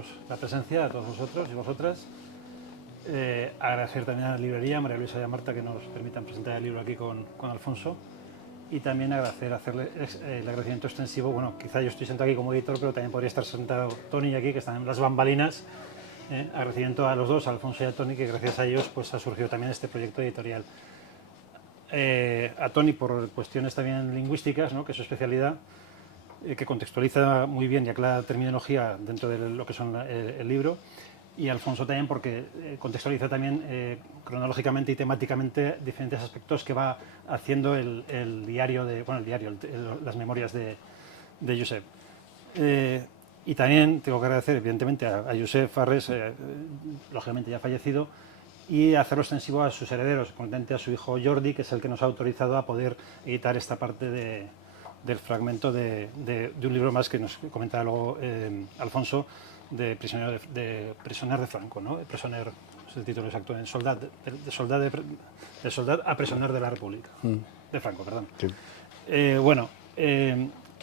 agradeceros la presencia a todos vosotros y vosotras. Agradecer también a la librería, a María Luisa y a Marta, que nos permitan presentar el libro aquí con Alfonso. Y también hacerle el agradecimiento extensivo. Bueno, quizá yo estoy sentado aquí como editor, pero también podría estar sentado Tony aquí, que están en las bambalinas. Agradecimiento a los dos, a Alfonso y a Tony, que gracias a ellos pues, ha surgido también este proyecto editorial. A Tony por cuestiones también lingüísticas, ¿no? Que es su especialidad, que contextualiza muy bien y aclara terminología dentro de lo que son el libro. Y a Alfonso también porque contextualiza también cronológicamente y temáticamente diferentes aspectos que va haciendo el diario, las memorias de Josep. Y también tengo que agradecer evidentemente a Josep Farrés, lógicamente ya fallecido, y hacerlo extensivo a sus herederos, concretamente a su hijo Jordi, que es el que nos ha autorizado a poder editar esta parte del fragmento de un libro más que nos comentará luego Alfonso, de Prisionero de Franco, ¿no? Prisioner es el título exacto, en de soldad a prisionero de la República, de Franco, perdón. Sí.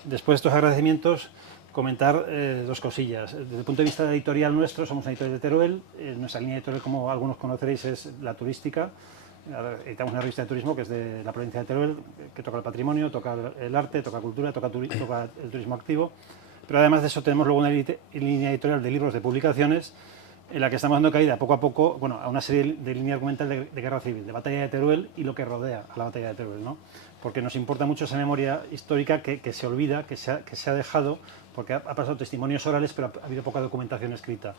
Después de estos agradecimientos, comentar dos cosillas. Desde el punto de vista editorial nuestro, somos una editorial de Teruel. Nuestra línea editorial, como algunos conoceréis, es la turística. Editamos una revista de turismo que es de la provincia de Teruel, que toca el patrimonio, toca el arte, toca cultura, toca el turismo activo. Pero además de eso tenemos luego una línea editorial de libros de publicaciones en la que estamos dando caída poco a poco, bueno, a una serie de líneas argumentales de guerra civil, de batalla de Teruel y lo que rodea a la batalla de Teruel, ¿no? Porque nos importa mucho esa memoria histórica que se olvida, que se ha dejado, porque ha pasado testimonios orales, pero ha habido poca documentación escrita.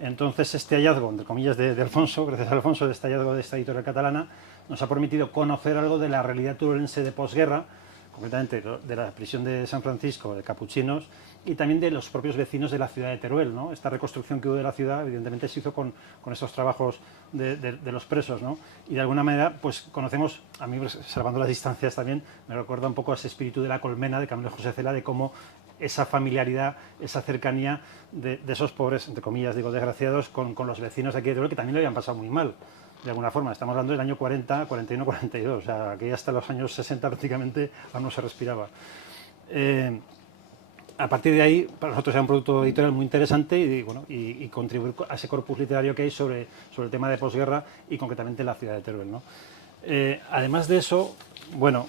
Entonces este hallazgo, entre comillas, de Alfonso, gracias a Alfonso, de este hallazgo de esta editorial catalana, nos ha permitido conocer algo de la realidad turulense de posguerra, concretamente de la prisión de San Francisco, de capuchinos, y también de los propios vecinos de la ciudad de Teruel, ¿no? Esta reconstrucción que hubo de la ciudad, evidentemente, se hizo con estos trabajos de los presos, ¿no? Y de alguna manera, pues conocemos, a mí, pues, salvando las distancias también, me recuerda un poco a ese espíritu de la colmena de Camilo José Cela, de cómo esa familiaridad, esa cercanía de esos pobres, entre comillas, digo, desgraciados, con los vecinos de aquí de Teruel, que también lo habían pasado muy mal. De alguna forma, estamos hablando del año 40, 41, 42, o sea, que hasta los años 60 prácticamente aún no se respiraba. A partir de ahí, para nosotros era un producto editorial muy interesante y contribuir a ese corpus literario que hay sobre el tema de posguerra y concretamente la ciudad de Teruel, ¿no? Además de eso, bueno,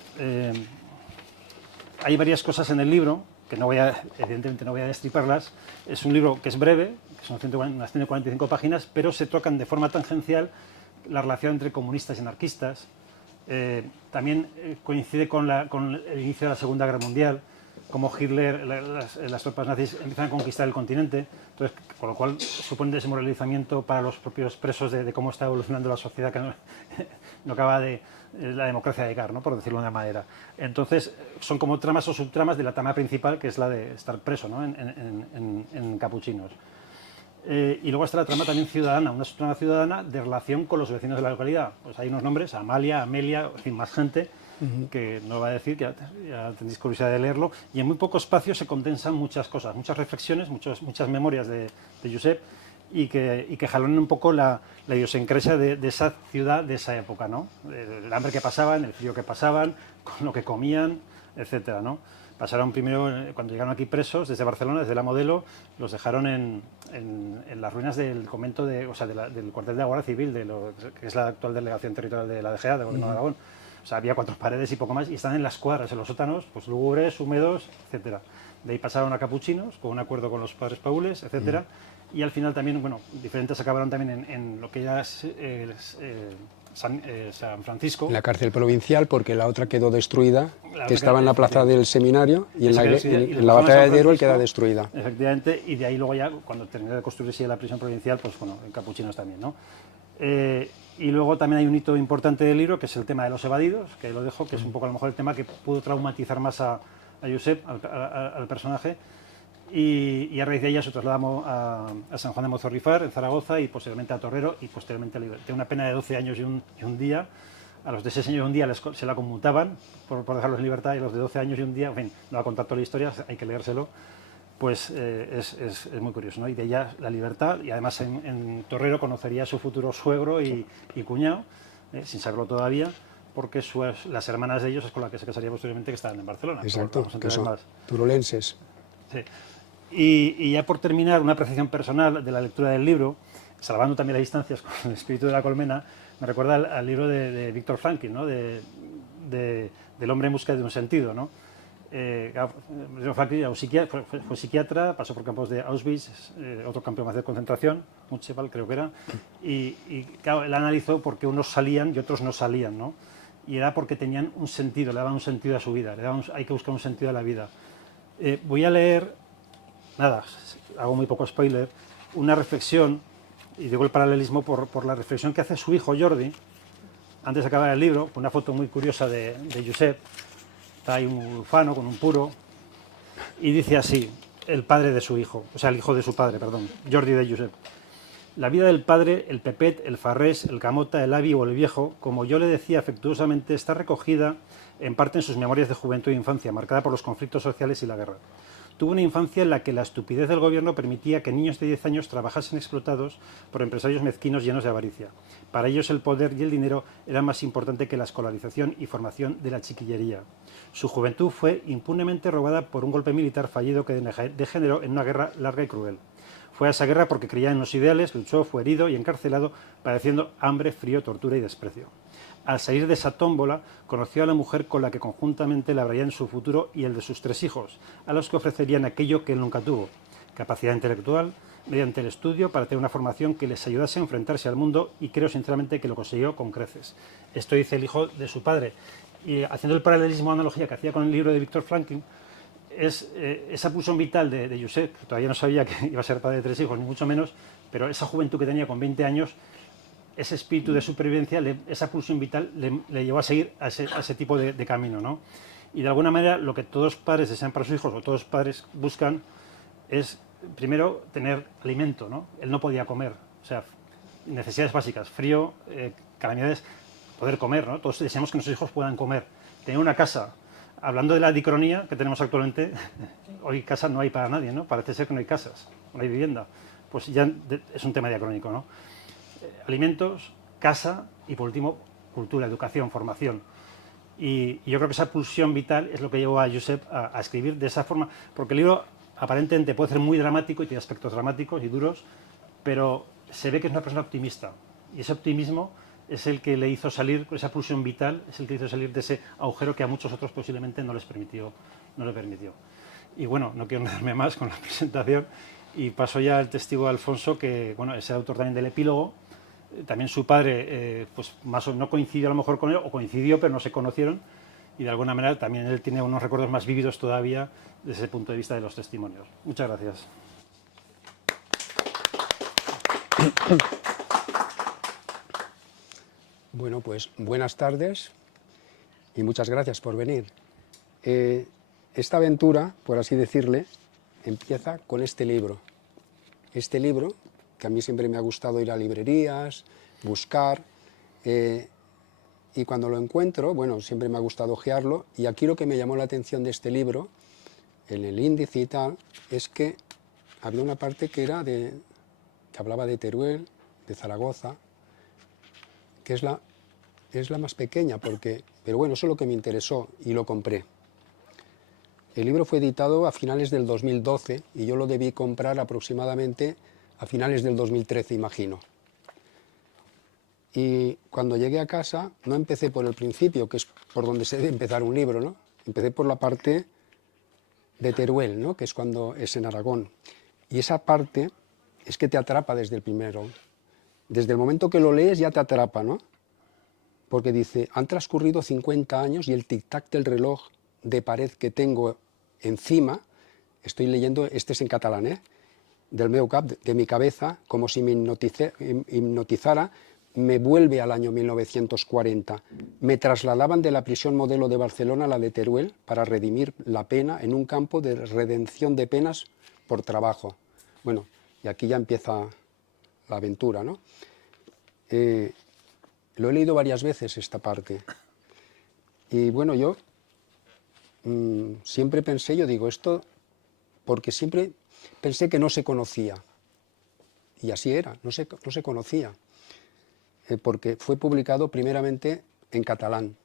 hay varias cosas en el libro que evidentemente no voy a destriparlas. Es un libro que es breve, que son unas 145 páginas, pero se tocan de forma tangencial la relación entre comunistas y anarquistas. También coincide con el inicio de la Segunda Guerra Mundial, como Hitler, las tropas nazis empiezan a conquistar el continente, entonces, con lo cual supone desmoralizamiento para los propios presos de cómo está evolucionando la sociedad, que no acaba de la democracia de llegar, ¿no? Por decirlo de una manera. Entonces, son como tramas o subtramas de la trama principal, que es la de estar preso, ¿no? en capuchinos. Y luego está la trama también ciudadana, una trama ciudadana de relación con los vecinos de la localidad. Pues hay unos nombres, Amalia, Amelia, en fin, más gente, que no va a decir, que ya tendréis curiosidad de leerlo, y en muy poco espacio se condensan muchas cosas, muchas reflexiones, muchas memorias de Josep, y que jalonen un poco la idiosincrasia de esa ciudad, de esa época, ¿no? El hambre que pasaban, el frío que pasaban, con lo que comían, etcétera, ¿no? Pasaron primero, cuando llegaron aquí presos, desde Barcelona, desde la Modelo, los dejaron en las ruinas del convento, del cuartel de la Guardia Civil, que es la actual delegación territorial de la DGA, del Gobierno de Aragón. O sea, había 4 paredes y poco más, y están en las cuadras, en los sótanos, pues lúgubres, húmedos, etcétera. De ahí pasaron a capuchinos, con un acuerdo con los padres paules, etcétera. Y al final también, bueno, diferentes acabaron también en lo que ya es San Francisco. En la cárcel provincial, porque la otra quedó destruida, que estaba en la plaza del seminario, y en la batalla de Teruel queda destruida. Efectivamente, y de ahí luego ya, cuando terminó de construirse la prisión provincial, pues bueno, en capuchinos también, ¿no? Y luego también hay un hito importante del libro, que es el tema de los evadidos, que lo dejo, que es un poco a lo mejor el tema que pudo traumatizar más a Josep, al personaje, y a raíz de ella se trasladamos a San Juan de Mozorrifar, en Zaragoza, y posteriormente a Torrero, y posteriormente a Libertad. Tiene una pena de 12 años y un día. A los de 6 años y un día se la conmutaban por dejarlos en libertad, y a los de 12 años y un día, en fin, no va a contar toda la historia, hay que leérselo, pues es muy curioso, ¿no? Y de ella la libertad, y además en Torrero conocería a su futuro suegro y cuñado, sin saberlo todavía, porque las hermanas de ellos es con las que se casaría posteriormente, que estaban en Barcelona. Exacto, que son turulenses. Sí. Y ya por terminar, una apreciación personal de la lectura del libro, salvando también las distancias con el espíritu de la colmena, me recuerda al libro de Víctor Frankl, ¿no? Del hombre en busca de un sentido, ¿no? Frankl fue psiquiatra, pasó por campos de Auschwitz, otro campo más de concentración, Buchenwald creo que era, y claro, él analizó por qué unos salían y otros no salían, ¿no? Y era porque tenían un sentido, le daban un sentido a su vida, hay que buscar un sentido a la vida. Voy a leer, nada, hago muy poco spoiler, una reflexión, y digo el paralelismo por la reflexión que hace su hijo Jordi, antes de acabar el libro, con una foto muy curiosa de Josep. Está ahí un ufano con un puro, y dice así, el padre de su hijo, o sea, el hijo de su padre, perdón, Jordi de Josep. La vida del padre, el Pepet, el Farrés, el Camota, el Avi o el Viejo, como yo le decía afectuosamente, está recogida en parte en sus memorias de juventud e infancia, marcada por los conflictos sociales y la guerra. Tuvo una infancia en la que la estupidez del gobierno permitía que niños de 10 años trabajasen explotados por empresarios mezquinos llenos de avaricia. Para ellos el poder y el dinero eran más importante que la escolarización y formación de la chiquillería. Su juventud fue impunemente robada por un golpe militar fallido que degeneró en una guerra larga y cruel. Fue a esa guerra porque creía en los ideales, luchó, fue herido y encarcelado, padeciendo hambre, frío, tortura y desprecio. Al salir de esa tómbola, conoció a la mujer con la que conjuntamente labrarían su futuro y el de sus 3 hijos, a los que ofrecerían aquello que él nunca tuvo: capacidad intelectual, mediante el estudio para tener una formación que les ayudase a enfrentarse al mundo, y creo sinceramente que lo consiguió con creces. Esto dice el hijo de su padre. Y haciendo el paralelismo, analogía que hacía con el libro de Víctor Frankl, es esa pulsión vital de Josep, que todavía no sabía que iba a ser padre de 3 hijos, ni mucho menos, pero esa juventud que tenía con 20 años, ese espíritu de supervivencia, esa pulsión vital le llevó a seguir a ese tipo de camino, ¿no? Y de alguna manera lo que todos padres desean para sus hijos, o todos padres buscan, es primero tener alimento, ¿no? Él no podía comer, o sea, necesidades básicas, frío, calamidades, poder comer, ¿no? Todos deseamos que nuestros hijos puedan comer, tener una casa. Hablando de la dicronía que tenemos actualmente, hoy casa no hay para nadie, ¿no? Parece ser que no hay casas, no hay vivienda. Pues ya es un tema diacrónico, ¿no? Alimentos, casa y, por último, cultura, educación, formación. Y yo creo que esa pulsión vital es lo que llevó a Josep a escribir de esa forma, porque el libro aparentemente puede ser muy dramático y tiene aspectos dramáticos y duros, pero se ve que es una persona optimista, y ese optimismo es el que le hizo salir, esa pulsión vital es el que le hizo salir de ese agujero que a muchos otros posiblemente no le permitió. Y bueno, no quiero enredarme más con la presentación, y paso ya al testigo Alfonso, que bueno, es el autor también del epílogo. También su padre, pues más o no coincidió a lo mejor con él, o coincidió pero no se conocieron, y de alguna manera también él tiene unos recuerdos más vívidos todavía desde ese punto de vista de los testimonios. Muchas gracias. Bueno, pues buenas tardes y muchas gracias por venir. Esta aventura, por así decirle, empieza con este libro. Este libro, que a mí siempre me ha gustado ir a librerías, buscar, y cuando lo encuentro, bueno, siempre me ha gustado hojearlo, y aquí lo que me llamó la atención de este libro, en el índice y tal, es que había una parte que hablaba de Teruel, de Zaragoza, que es la más pequeña, pero bueno, eso es lo que me interesó y lo compré. El libro fue editado a finales del 2012 y yo lo debí comprar aproximadamente a finales del 2013, imagino. Y cuando llegué a casa, no empecé por el principio, que es por donde se debe empezar un libro, ¿no? Empecé por la parte de Teruel, ¿no? Que es cuando es en Aragón. Y esa parte es que te atrapa desde el primero. Desde el momento que lo lees ya te atrapa, ¿no? Porque dice, han transcurrido 50 años y el tic-tac del reloj de pared que tengo encima, estoy leyendo, este es en catalán, del meu cap, de mi cabeza, como si me hipnotizara, me vuelve al año 1940. Me trasladaban de la prisión modelo de Barcelona a la de Teruel para redimir la pena en un campo de redención de penas por trabajo. Bueno, y aquí ya empieza la aventura, ¿no? Lo he leído varias veces esta parte. Y bueno, yo siempre pensé, yo digo esto, porque siempre pensé que no se conocía. Y así era, no se conocía. Porque fue publicado primeramente en catalán.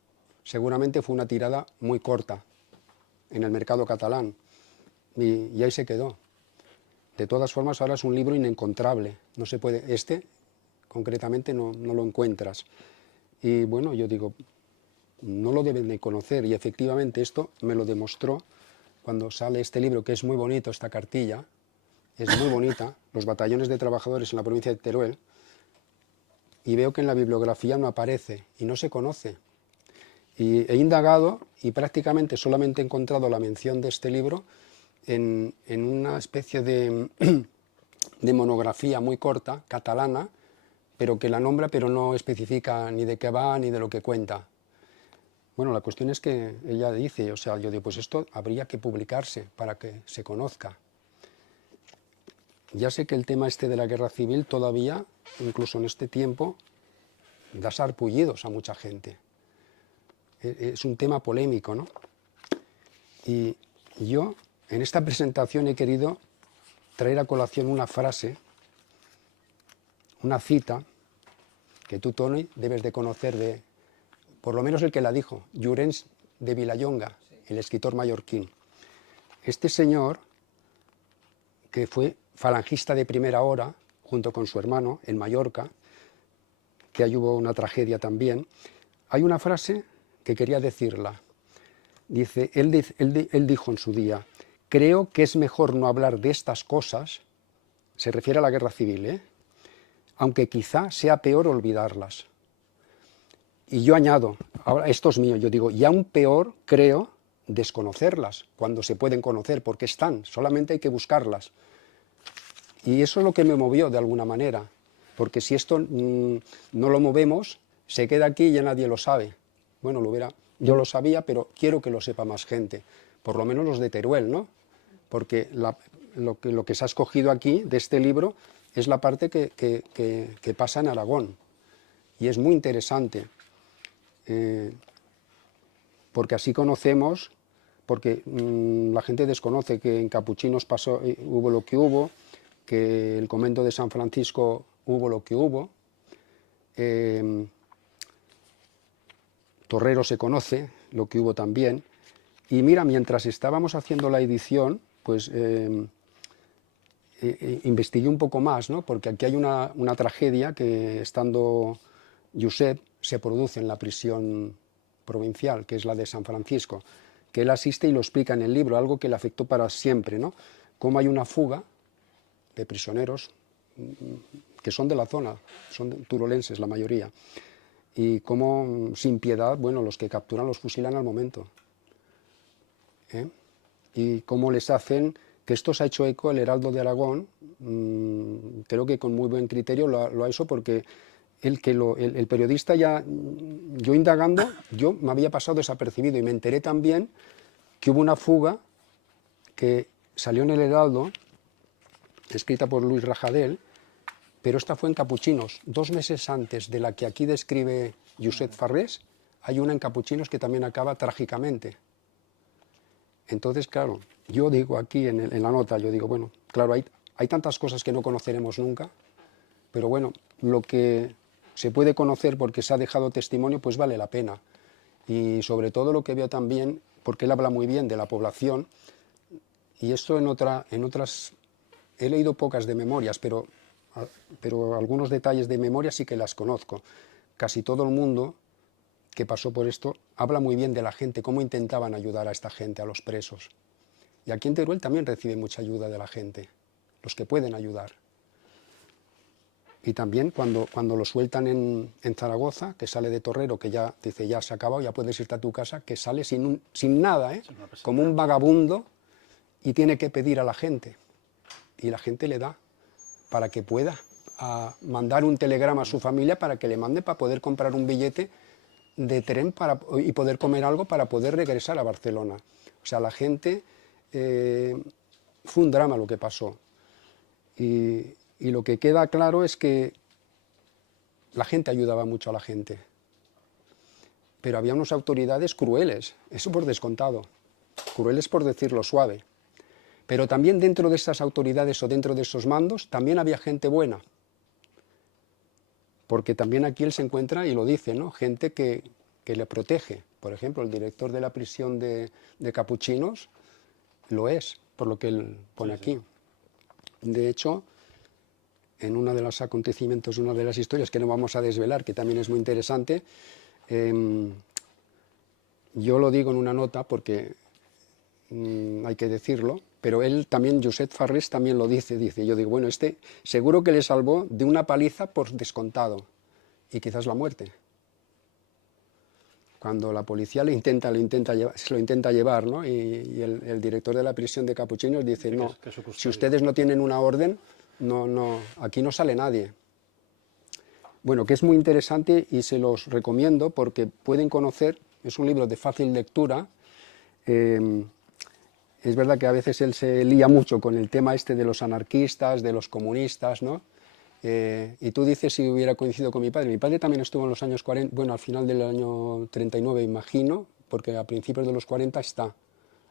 Seguramente fue una tirada muy corta en el mercado catalán. Y ahí se quedó. De todas formas, ahora es un libro inencontrable, no se puede, concretamente no lo encuentras. Y bueno, yo digo, no lo deben de conocer, y efectivamente esto me lo demostró cuando sale este libro, que es muy bonito, esta cartilla, es muy bonita, Los batallones de trabajadores en la provincia de Teruel, y veo que en la bibliografía no aparece y no se conoce. Y he indagado y prácticamente solamente he encontrado la mención de este libro en una especie de, de monografía muy corta, catalana, pero que la nombra, pero no especifica ni de qué va ni de lo que cuenta. Bueno, la cuestión es que ella dice, o sea, yo digo, pues esto habría que publicarse para que se conozca. Ya sé que el tema este de la guerra civil todavía, incluso en este tiempo, da sarpullidos a mucha gente. Es un tema polémico, ¿no? Y yo, en esta presentación, he querido traer a colación una frase, una cita, que tú, Toni, debes de conocer de, por lo menos el que la dijo, Llorens de Vilallonga, el escritor mallorquín. Este señor, que fue falangista de primera hora, junto con su hermano, en Mallorca, que ahí hubo una tragedia también, hay una frase que quería decirla. Dice, él dijo en su día, creo que es mejor no hablar de estas cosas, se refiere a la guerra civil, aunque quizá sea peor olvidarlas. Y yo añado, ahora esto es mío, yo digo, y aún peor creo desconocerlas, cuando se pueden conocer, porque están, solamente hay que buscarlas. Y eso es lo que me movió de alguna manera, porque si esto no lo movemos, se queda aquí y ya nadie lo sabe. Bueno, yo lo sabía, pero quiero que lo sepa más gente, por lo menos los de Teruel, ¿no? Porque lo que se ha escogido aquí, de este libro, es la parte que pasa en Aragón, y es muy interesante, porque así conocemos, porque la gente desconoce que en Capuchinos hubo lo que hubo, que el convento de San Francisco hubo lo que hubo, Torrero se conoce lo que hubo también, y mira, mientras estábamos haciendo la edición, pues investigué un poco más, ¿no? Porque aquí hay una tragedia que, estando Josep, se produce en la prisión provincial, que es la de San Francisco, que él asiste y lo explica en el libro, algo que le afectó para siempre, ¿no? Cómo hay una fuga de prisioneros que son de la zona, son turolenses la mayoría, y cómo sin piedad, bueno, los que capturan los fusilan al momento, y cómo les hacen, que esto se ha hecho eco el Heraldo de Aragón, creo que con muy buen criterio lo ha hecho, porque el periodista ya, yo indagando, yo me había pasado desapercibido y me enteré también que hubo una fuga que salió en el Heraldo, escrita por Luis Rajadel, pero esta fue en Capuchinos, 2 meses antes de la que aquí describe Josep Farrés, hay una en Capuchinos que también acaba trágicamente. Entonces, claro, yo digo aquí en la nota, yo digo, bueno, claro, hay tantas cosas que no conoceremos nunca, pero bueno, lo que se puede conocer porque se ha dejado testimonio, pues vale la pena. Y sobre todo lo que veo también, porque él habla muy bien de la población, y esto en otras, he leído pocas de memorias, pero algunos detalles de memoria sí que las conozco. Casi todo el mundo que pasó por esto habla muy bien de la gente, cómo intentaban ayudar a esta gente, a los presos. Y aquí en Teruel también recibe mucha ayuda de la gente, los que pueden ayudar. Y también cuando lo sueltan en Zaragoza, que sale de Torrero, que ya dice, ya se ha acabado, ya puedes irte a tu casa, que sale sin nada, como un vagabundo, y tiene que pedir a la gente. Y la gente le da, para que pueda mandar un telegrama a su familia para que le mande, para poder comprar un billete de tren y poder comer algo para poder regresar a Barcelona. O sea, la gente, fue un drama lo que pasó. Y lo que queda claro es que la gente ayudaba mucho a la gente. Pero había unas autoridades crueles, eso por descontado. Crueles por decirlo suave. Pero también dentro de esas autoridades o dentro de esos mandos, también había gente buena. Porque también aquí él se encuentra, y lo dice, ¿no? Gente que le protege. Por ejemplo, el director de la prisión de Capuchinos lo es, por lo que él pone aquí. De hecho, en uno de los acontecimientos, una de las historias que no vamos a desvelar, que también es muy interesante, yo lo digo en una nota porque hay que decirlo, pero él también, Josep Farrés también lo dice, yo digo, bueno, este seguro que le salvó de una paliza por descontado y quizás la muerte. Cuando la policía se lo intenta llevar, ¿no? Y el director de la prisión de Capuchinos dice, no, si ustedes no tienen una orden, aquí no sale nadie. Bueno, que es muy interesante y se los recomiendo porque pueden conocer, es un libro de fácil lectura. Es verdad que a veces él se lía mucho con el tema este de los anarquistas, de los comunistas, ¿no? Y tú dices si hubiera coincidido con mi padre. Mi padre también estuvo en los años 40, bueno, al final del año 39, imagino, porque a principios de los 40 está.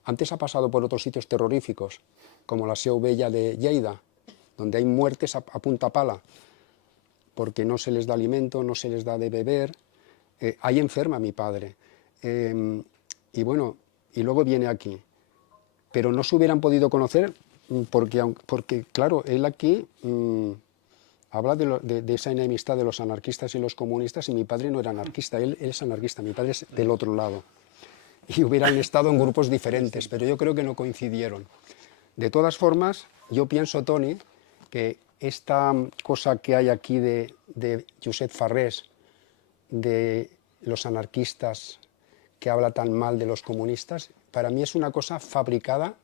Antes ha pasado por otros sitios terroríficos, como la Seu Vella de Lleida, donde hay muertes a punta pala, porque no se les da alimento, no se les da de beber. Ahí enferma mi padre. Y bueno, y luego viene aquí. Pero no se hubieran podido conocer porque claro, él aquí habla de esa enemistad de los anarquistas y los comunistas, y mi padre no era anarquista, él es anarquista, mi padre es del otro lado. Y hubieran estado en grupos diferentes, pero yo creo que no coincidieron. De todas formas, yo pienso, Toni, que esta cosa que hay aquí de Josep Farrés, de los anarquistas, que habla tan mal de los comunistas, para mí es una cosa fabricada,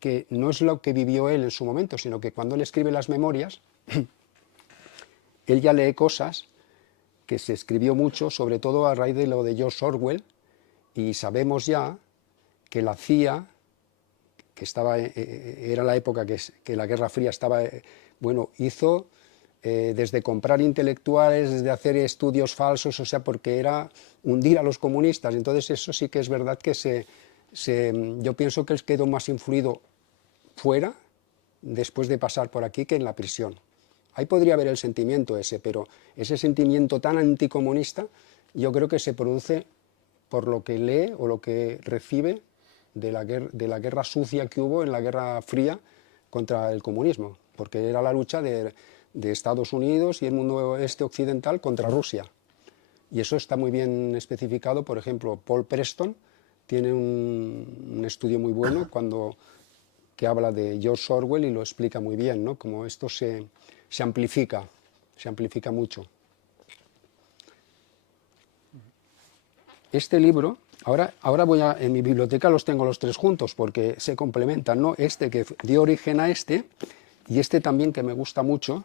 que no es lo que vivió él en su momento, sino que cuando él escribe las memorias, él ya lee cosas que se escribió mucho, sobre todo a raíz de lo de George Orwell, y sabemos ya que la CIA, que era la época que la Guerra Fría estaba, bueno, hizo desde comprar intelectuales, desde hacer estudios falsos, o sea, porque era hundir a los comunistas. Entonces eso sí que es verdad que yo pienso que él quedó más influido fuera, después de pasar por aquí, que en la prisión. Ahí podría haber el sentimiento ese, pero ese sentimiento tan anticomunista yo creo que se produce por lo que lee o lo que recibe de la guerra sucia que hubo en la Guerra Fría contra el comunismo, porque era la lucha de Estados Unidos y el mundo occidental contra Rusia. Y eso está muy bien especificado. Por ejemplo, Paul Preston tiene un estudio muy bueno que habla de George Orwell y lo explica muy bien, ¿no? Como esto se amplifica mucho. Este libro, ahora en mi biblioteca los tengo los tres juntos porque se complementan, ¿no? Este que dio origen a este y este también que me gusta mucho,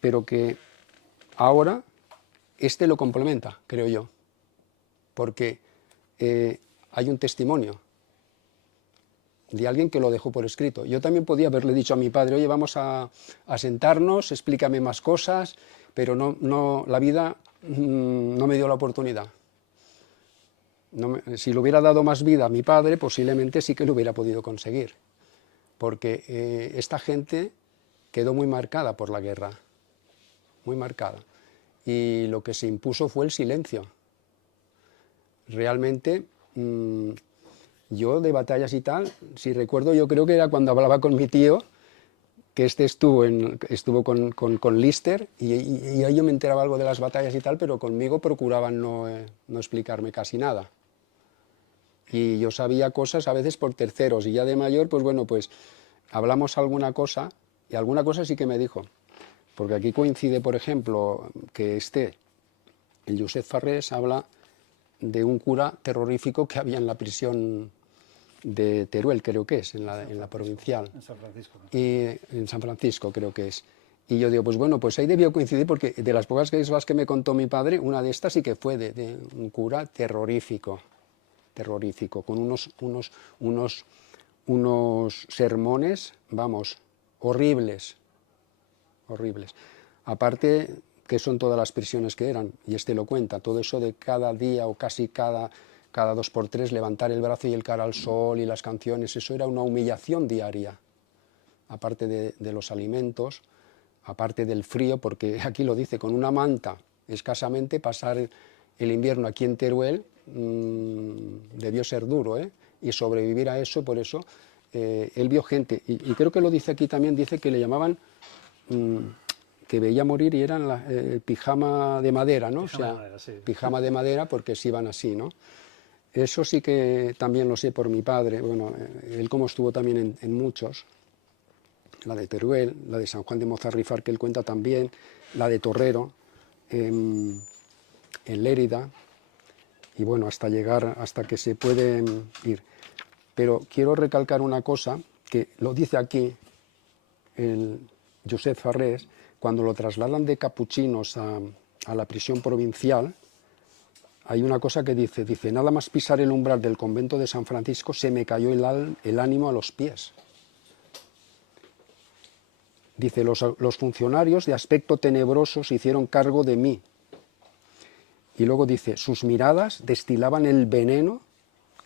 pero que ahora este lo complementa, creo yo, porque hay un testimonio de alguien que lo dejó por escrito. Yo también podía haberle dicho a mi padre, oye, vamos a sentarnos, explícame más cosas, pero la vida no me dio la oportunidad. Si le hubiera dado más vida a mi padre, posiblemente sí que lo hubiera podido conseguir, porque esta gente quedó muy marcada por la guerra, muy marcada, y lo que se impuso fue el silencio. Realmente, yo de batallas y tal, si recuerdo, yo creo que era cuando hablaba con mi tío, que estuvo con Lister, y ahí yo me enteraba algo de las batallas y tal, pero conmigo procuraban no explicarme casi nada. Y yo sabía cosas a veces por terceros, y ya de mayor, pues bueno, pues hablamos alguna cosa, y alguna cosa sí que me dijo. Porque aquí coincide, por ejemplo, que el Josep Farrés habla de un cura terrorífico que había en la prisión de Teruel, creo que es, en la provincial. En San Francisco. Y en San Francisco, creo que es. Y yo digo, pues bueno, pues ahí debió coincidir, porque de las pocas cosas que me contó mi padre, una de estas sí que fue de un cura terrorífico, con unos sermones, vamos, horribles. Aparte que son todas las prisiones que eran, y este lo cuenta, todo eso de cada día o casi cada 2 por 3 levantar el brazo y el cara al sol y las canciones, eso era una humillación diaria, aparte de los alimentos, aparte del frío, porque aquí lo dice, con una manta escasamente pasar el invierno aquí en Teruel debió ser duro, y sobrevivir a eso, por eso él vio gente, y creo que lo dice aquí también, dice que le llamaban, que veía morir y eran pijama de madera, ¿no? Pijama o de sea, madera, sí. pijama de madera porque se iban así, ¿no? Eso sí que también lo sé por mi padre, bueno, él como estuvo también en muchos, la de Teruel, la de San Juan de Mozarrifar que él cuenta también, la de Torrero, en Lérida, y bueno, hasta llegar, hasta que se puede ir. Pero quiero recalcar una cosa, que lo dice aquí el Josep Farrés, cuando lo trasladan de capuchinos a la prisión provincial, hay una cosa que dice, nada más pisar el umbral del convento de San Francisco se me cayó el ánimo a los pies. Dice, los funcionarios de aspecto tenebroso se hicieron cargo de mí. Y luego dice, sus miradas destilaban el veneno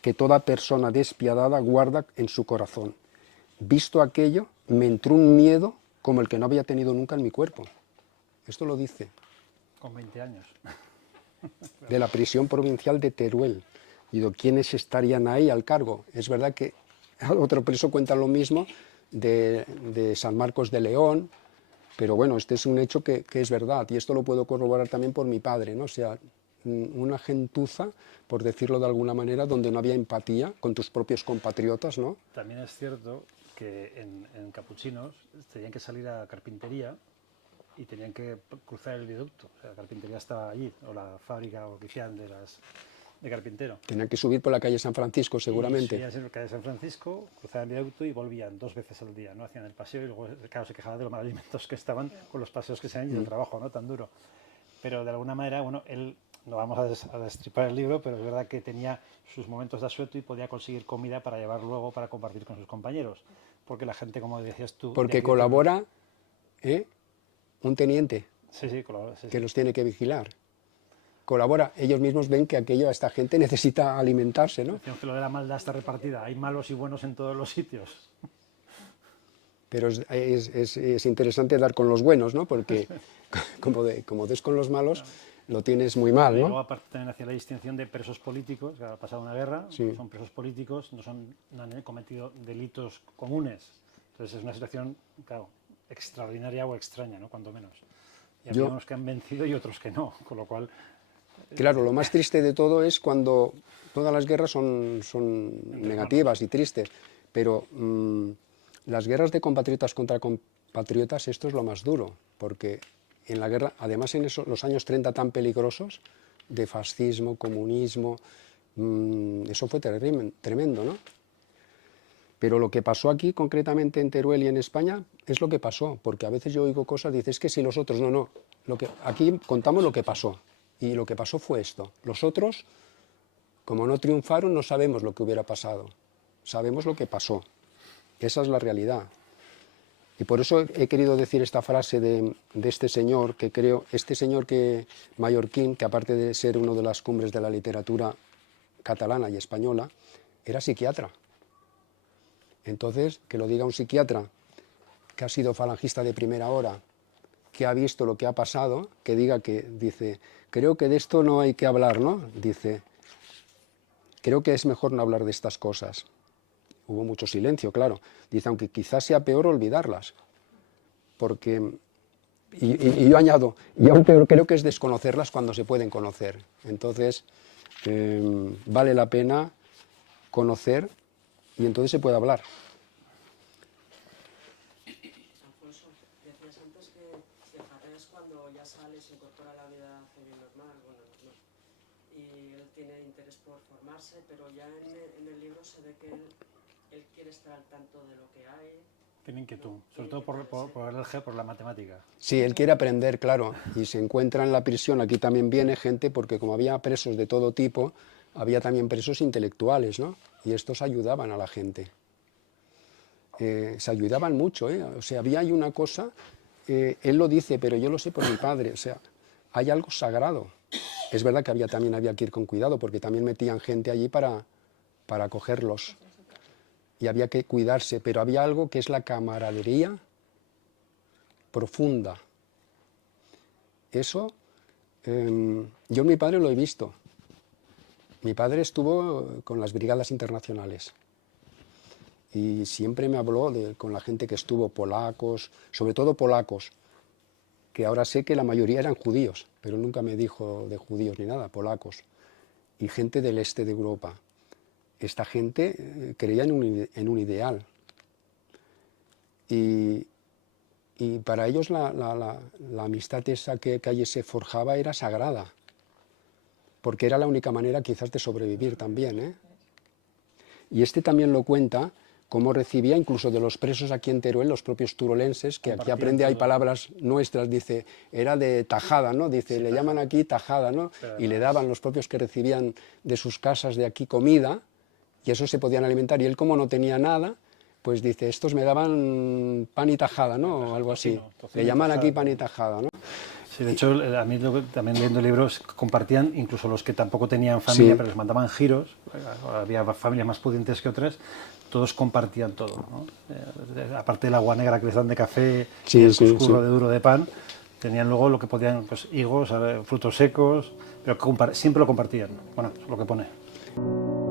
que toda persona despiadada guarda en su corazón. Visto aquello, me entró un miedo como el que no había tenido nunca en mi cuerpo. Esto lo dice. Con 20 años. De la prisión provincial de Teruel. Digo, ¿quiénes estarían ahí al cargo? Es verdad que otro preso cuenta lo mismo de San Marcos de León, pero bueno, este es un hecho que es verdad, y esto lo puedo corroborar también por mi padre, ¿no? O sea, una gentuza, por decirlo de alguna manera, donde no había empatía con tus propios compatriotas, ¿no? También es cierto que en Capuchinos tenían que salir a Carpintería y tenían que cruzar el viaducto. O sea, la carpintería estaba allí, o la fábrica oficial de carpintero. Tenían que subir por la calle San Francisco, seguramente. Y subían por la calle San Francisco, cruzaban el viaducto y volvían 2 veces al día, ¿no? Hacían el paseo y luego, claro, se quejaban de los mal alimentos que estaban con los paseos que se han y el trabajo, ¿no? Tan duro. Pero de alguna manera, bueno, él, no vamos a destripar el libro, pero es verdad que tenía sus momentos de asueto y podía conseguir comida para llevar luego para compartir con sus compañeros. Porque la gente, como decías tú... Porque colabora un teniente sí, colabora, sí, que los tiene que vigilar. Colabora, ellos mismos ven que esta gente necesita alimentarse, ¿no? Decíamos que lo de la maldad está repartida, hay malos y buenos en todos los sitios. Pero es interesante dar con los buenos, ¿no? Porque como des con los malos, lo tienes muy mal, Y ¿no? luego aparte también hacía la distinción de presos políticos, que ha pasado una guerra, Sí. son presos políticos, no han cometido delitos comunes. Entonces es una situación, claro, extraordinaria o extraña, ¿no? Cuanto menos. Y había unos que han vencido y otros que no, con lo cual... Claro, lo más triste de todo es cuando todas las guerras son negativas y tristes, pero las guerras de compatriotas contra compatriotas, esto es lo más duro, porque en la guerra, además en los años 30 tan peligrosos, de fascismo, comunismo, eso fue tremendo, ¿no? Pero lo que pasó aquí, concretamente en Teruel y en España, es lo que pasó, porque a veces yo oigo cosas, dices, es que si los otros, no, aquí contamos lo que pasó, y lo que pasó fue esto. Los otros, como no triunfaron, no sabemos lo que hubiera pasado, sabemos lo que pasó, esa es la realidad. Y por eso he querido decir esta frase de este señor, que creo, mallorquín, que aparte de ser uno de las cumbres de la literatura catalana y española, era psiquiatra. Entonces, que lo diga un psiquiatra que ha sido falangista de primera hora, que ha visto lo que ha pasado, que diga dice, creo que de esto no hay que hablar, ¿no? Dice, creo que es mejor no hablar de estas cosas. Hubo mucho silencio, claro. Dice, aunque quizás sea peor olvidarlas, porque, y yo añado, y aún peor creo que es desconocerlas cuando se pueden conocer. Entonces, vale la pena conocer y entonces se puede hablar. Alfonso, decías antes que Farrés cuando ya sale se incorpora a la vida civil normal, y él tiene interés por formarse, pero ya en el libro se ve que él quiere estar al tanto de lo que hay. Tiene inquietud, sobre todo por la matemática. Sí, él quiere aprender, claro, y se encuentra en la prisión, aquí también viene gente, porque como había presos de todo tipo, había también presos intelectuales, ¿no? Y estos ayudaban a la gente. Se ayudaban mucho, ¿eh? O sea, había ahí una cosa, él lo dice, pero yo lo sé por mi padre, o sea, hay algo sagrado. Es verdad que también había que ir con cuidado, porque también metían gente allí para cogerlos. Y había que cuidarse, pero había algo que es la camaradería profunda. Eso, yo mi padre lo he visto. Mi padre estuvo con las brigadas internacionales. Y siempre me habló con la gente que estuvo, polacos, sobre todo polacos, que ahora sé que la mayoría eran judíos, pero nunca me dijo de judíos ni nada, polacos, y gente del este de Europa. Esta gente creía en un ideal. Y para ellos la amistad esa que allí se forjaba era sagrada, porque era la única manera quizás de sobrevivir también, ¿eh? Y este también lo cuenta, cómo recibía incluso de los presos aquí en Teruel, los propios turolenses, que aquí aprende, hay palabras nuestras, dice, era de tajada, ¿no? Dice, le llaman aquí tajada, ¿no? Y le daban los propios que recibían de sus casas de aquí comida, y eso se podían alimentar, y él como no tenía nada, pues dice, estos me daban pan y tajada, ¿no? O algo así. Le llaman aquí pan y tajada, ¿no? Sí, de hecho, a mí también leyendo libros compartían, incluso los que tampoco tenían familia, Sí. pero les mandaban giros, había familias más pudientes que otras, todos compartían todo, ¿no? Aparte del agua negra que les dan de café Sí, y el sí, cuscurro sí. de duro de pan, tenían luego lo que podían, pues higos, frutos secos, pero siempre lo compartían. Bueno, es lo que pone.